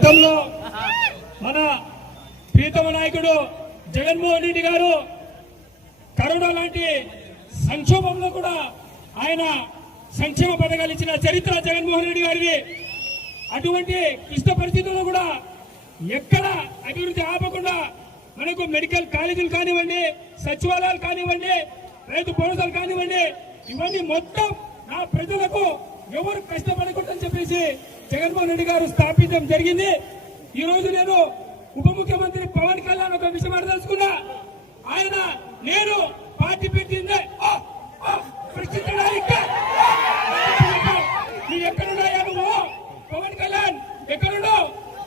గతంలో మన ప్రీతమ నాయకుడు జగన్మోహన్ రెడ్డి గారు కరోనా లాంటి సంక్షోభంలో కూడా ఆయన సంక్షేమ పథకాలు ఇచ్చిన చరిత్ర జగన్మోహన్ రెడ్డి గారిది. అటువంటి క్లిష్ట పరిస్థితుల్లో కూడా ఎక్కడ అభివృద్ధి ఆపకుండా మనకు మెడికల్ కాలేజీలు కానివ్వండి సచివాలయాలు కానివ్వండి రైతు భరోసాలు కానివ్వండి ఇవన్నీ మొత్తం నా ప్రజలకు ఎవరు కష్టపడకూడదని చెప్పేసి జగన్మోహన్ రెడ్డి గారు స్థాపించడం జరిగింది. ఈ రోజు నేను ఉప ముఖ్యమంత్రి పవన్ కళ్యాణ్ ఒక విషయం అడదలుచుకున్నా. ఆయన నేను పార్టీ పెట్టిందే. ఆ, ప్రశ్నించడానికి. మీరు ఎక్కడున్నాయా నువ్వు పవన్ కళ్యాణ్ ఎక్కడున్నావు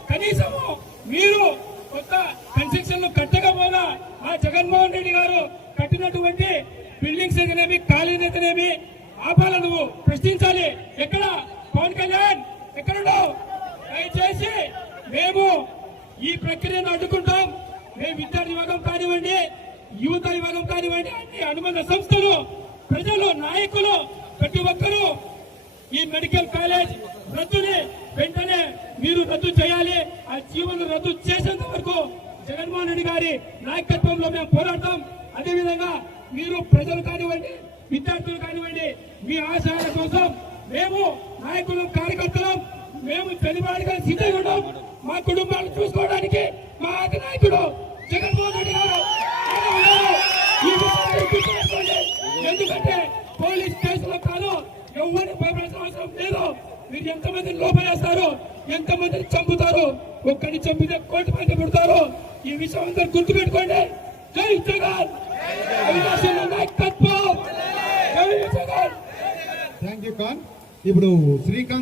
కనీసము మీరు కొత్త కన్స్ట్రక్షన్ కట్టకపోగా ఆ జగన్మోహన్ రెడ్డి గారు కట్టినటువంటి బిల్డింగ్స్ అయితేనేమి కాలేజీ అయితేనేమి ఆపాల నువ్వు. ప్రశ్నించాలి. ఎక్కడ? పవన్ కళ్యాణ్ ఎక్కడున్నావు? దయచేసి మేము ఈ ప్రక్రియను అడ్డుకుంటాం. మేము విద్యార్థి విభాగం కానివ్వండి యువత విభాగం కానివ్వండి అన్ని అనుబంధ సంస్థలు ప్రజలు నాయకులు ప్రతి ఒక్కరూ ఈ మెడికల్ కాలేజ్ రద్దుని వెంటనే మీరు రద్దు చేయాలి. ఆ జీవన రద్దు చేసేంత వరకు జగన్మోహన్ రెడ్డి గారి నాయకత్వంలో మేము పోరాడతాం. అదేవిధంగా మీరు ప్రజలు కానివ్వండి విద్యార్థులు కానివ్వండి మీ ఆశయాల కోసం మేము నాయకులు కార్యకర్తలం మేము తెలివాడిగా సిద్ధంగా ఉన్నాం. మా కుటుంబాలను చూసుకోవడానికి మా ఆది నాయకుడు జగన్మోహన్ రెడ్డి గారు ఎందుకంటే పోలీస్ కేసులో కాదు ఎవరిని భయపడాల్సిన అవసరం లేదు. మీరు ఎంతమందిని లోపలేస్తారు ఎంతమందిని చంపుతారు ఒక్కడిని చంపితే కోటి మంది పుడతారు. ఈ విషయం అందరూ గుర్తుపెట్టుకోండి. జై జగన్. తెలుగుదేశం నాయకత్వం. థ్యాంక్ యూ ఖాన్ ఇప్పుడు శ్రీకాంత్